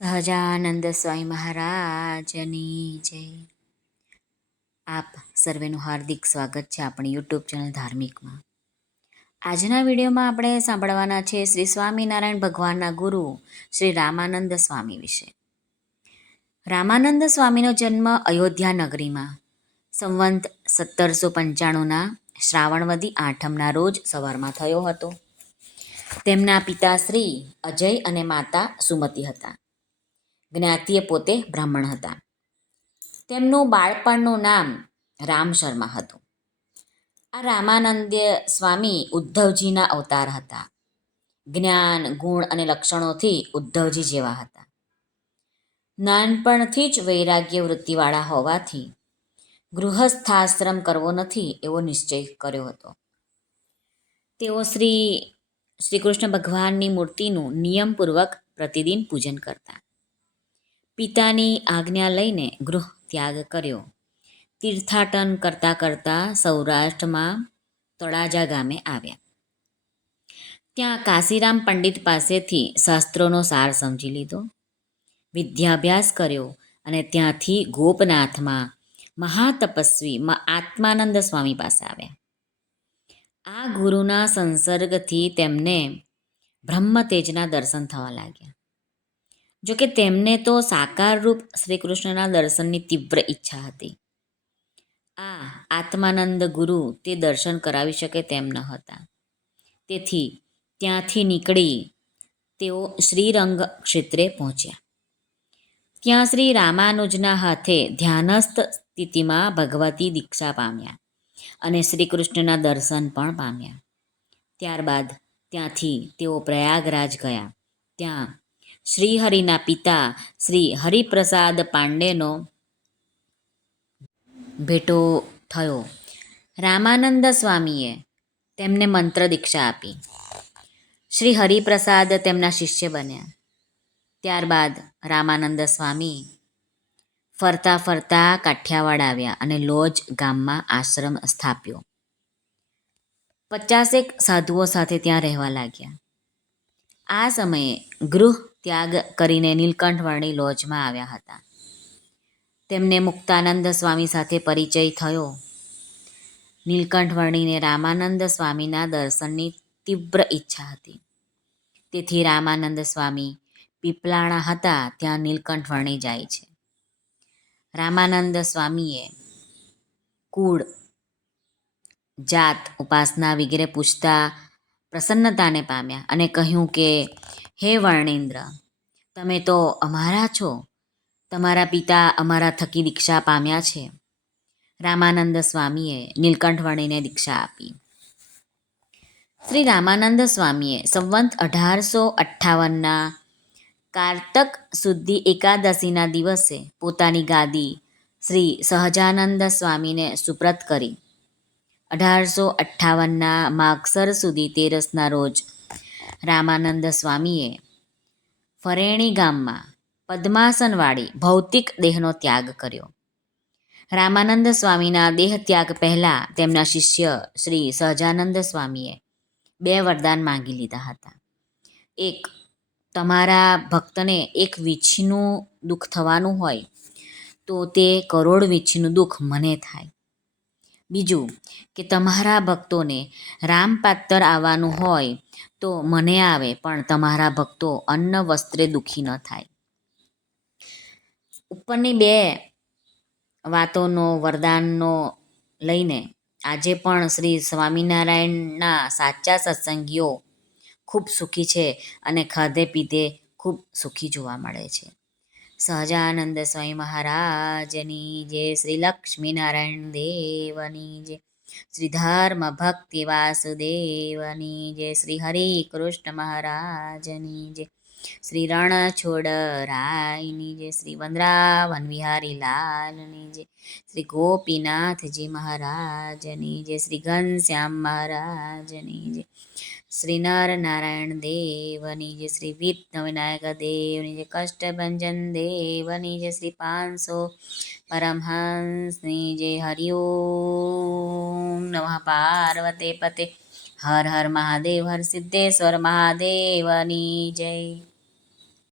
સહજાનંદ સ્વામી મહારાજની જય. આપ સર્વેનું હાર્દિક સ્વાગત છે આપણી યુટ્યુબ ચેનલ ધાર્મિકમાં. આજના વિડીયોમાં આપણે સાંભળવાના છે શ્રી સ્વામિનારાયણ ભગવાનના ગુરુ શ્રી રામાનંદ સ્વામી વિશે. રામાનંદ સ્વામીનો જન્મ અયોધ્યા નગરીમાં સંવંત સત્તરસો પંચાણુંના શ્રાવણવદી આઠમના રોજ સવારમાં થયો હતો. તેમના પિતા શ્રી અજય અને માતા સુમતી હતા. જ્ઞાતિએ પોતે બ્રાહ્મણ હતા. તેમનું બાળપણનું નામ રામ શર્મા હતું. આ રામાનંદ્ય સ્વામી ઉદ્ધવજીના અવતાર હતા. જ્ઞાન, ગુણ અને લક્ષણોથી ઉદ્ધવજી જેવા હતા. નાનપણથી જ વૈરાગ્ય વૃત્તિવાળા હોવાથી ગૃહસ્થાશ્રમ કરવો નથી એવો નિશ્ચય કર્યો હતો. તેઓ શ્રી શ્રી કૃષ્ણ ભગવાનની મૂર્તિનું નિયમપૂર્વક પ્રતિદિન પૂજન કરતા. પિતાની આજ્ઞા લઈને ગૃહ ત્યાગ કર્યો. તીર્થાટન કરતાં કરતાં સૌરાષ્ટ્રમાં તળાજા ગામે આવ્યા. ત્યાં કાશીરામ પંડિત પાસેથી શાસ્ત્રોનો સાર સમજી લીધો. વિદ્યાભ્યાસ કર્યો અને ત્યાંથી ગોપનાથમાં મહાતપસ્વી આત્માનંદ સ્વામી પાસે આવ્યા. આ ગુરુના સંસર્ગથી તેમને બ્રહ્મતેજના દર્શન થવા લાગ્યા. જોકે તેમને તો સાકાર રૂપ શ્રી કૃષ્ણના દર્શનની તીવ્ર ઈચ્છા હતી. આ આત્માનંદ ગુરુ તે દર્શન કરાવી શકે તેમ ન હતા. તેથી ત્યાંથી નીકળી તેઓ શ્રીરંગ ક્ષેત્રે પહોંચ્યા. ત્યાં શ્રી રામાનુજના હાથે ધ્યાનસ્થ સ્થિતિમાં ભગવતી દીક્ષા પામ્યા અને શ્રી કૃષ્ણના દર્શન પણ પામ્યા. ત્યારબાદ ત્યાંથી તેઓ પ્રયાગરાજ ગયા. ત્યાં શ્રીહરિના પિતા શ્રી હરિપ્રસાદ પાંડેનો ભેટો થયો. રામાનંદ સ્વામીએ તેમને મંત્ર દીક્ષા આપી. શ્રી હરિપ્રસાદ તેમના શિષ્ય બન્યા. ત્યારબાદ રામાનંદ સ્વામી ફરતા ફરતા કાઠિયાવાડ આવ્યા અને લોજ ગામમાં આશ્રમ સ્થાપ્યો. પચાસેક સાધુઓ સાથે ત્યાં રહેવા લાગ્યા. આ સમયે ગૃહ ત્યાગ કરીને નીલકંઠવર્ણી લોજમાં આવ્યા હતા. તેમને મુક્તાનંદ સ્વામી સાથે પરિચય થયો. નીલકંઠવર્ણીને રામાનંદ સ્વામીના દર્શનની તીવ્ર ઈચ્છા હતી. તેથી રામાનંદ સ્વામી પીપલાણા હતા ત્યાં નીલકંઠવર્ણી જાય છે. રામાનંદ સ્વામીએ કુળ, જાત, ઉપાસના વગેરે પૂછતા પ્રસન્નતાને પામ્યા અને કહ્યું કે હે વર્ણેન્દ્ર, તમે તો અમારા છો. તમારા પિતા અમારા થકી દીક્ષા પામ્યા છે. રામાનંદ સ્વામીએ નીલકંઠ દીક્ષા આપી. શ્રી રામાનંદ સ્વામીએ સંવંત અઢારસો અઠ્ઠાવનના કારતક સુધી એકાદશીના દિવસે પોતાની ગાદી શ્રી સહજાનંદ સ્વામીને સુપ્રત કરી. અઢારસો અઠ્ઠાવનના માગસર સુધી તેરસના રોજ રામાનંદ સ્વામીએ ફરેણી ગામમાં પદ્માસનવાળી ભૌતિક દેહનો ત્યાગ કર્યો. રામાનંદ સ્વામીના દેહ ત્યાગ પહેલાં તેમના શિષ્ય શ્રી સહજાનંદ સ્વામીએ બે વરદાન માંગી લીધા હતા. એક, તમારા ભક્તને એક વીછનું દુઃખ થવાનું હોય તો તે કરોડ વીછનું દુઃખ મને થાય. બીજું કે તમારા ભક્તોને રામપાત્ર આવવાનું હોય તો મને આવે, પણ તમારા ભક્તો અન્ન વસ્ત્રે દુઃખી ન થાય. ઉપરની બે વાતોનો વરદાનનો લઈને આજે પણ શ્રી સ્વામિનારાયણના સાચા સત્સંગીઓ ખૂબ સુખી છે અને ખાધે પીધે ખૂબ સુખી જોવા મળે છે. સહજાનંદ સ્વામી મહારાજની જે શ્રી લક્ષ્મીનારાયણ દેવની જે શ્રી ધર્મ ભક્તિ વાસુદેવની જે શ્રી હરે કૃષ્ણ મહારાજની જે શ્રી રણછોડ રાયની જે શ્રી વંદરાવન વિહારી લાલની જે શ્રી ગોપીનાથજી મહારાજની જે શ્રી ઘનશ્યામ મહારાજની જય શ્રી નર નારાયણ દેવની જય શ્રી વિઘ્ન વિનાયક દેવની જય કષ્ટભંજન દેવની જય શ્રી પાંચસો પરમહંસની જય હરિઓમ નમઃ પાર્વતે પતે હર હર મહાદેવ હર સિદ્ધેશ્વર મહાદેવની જય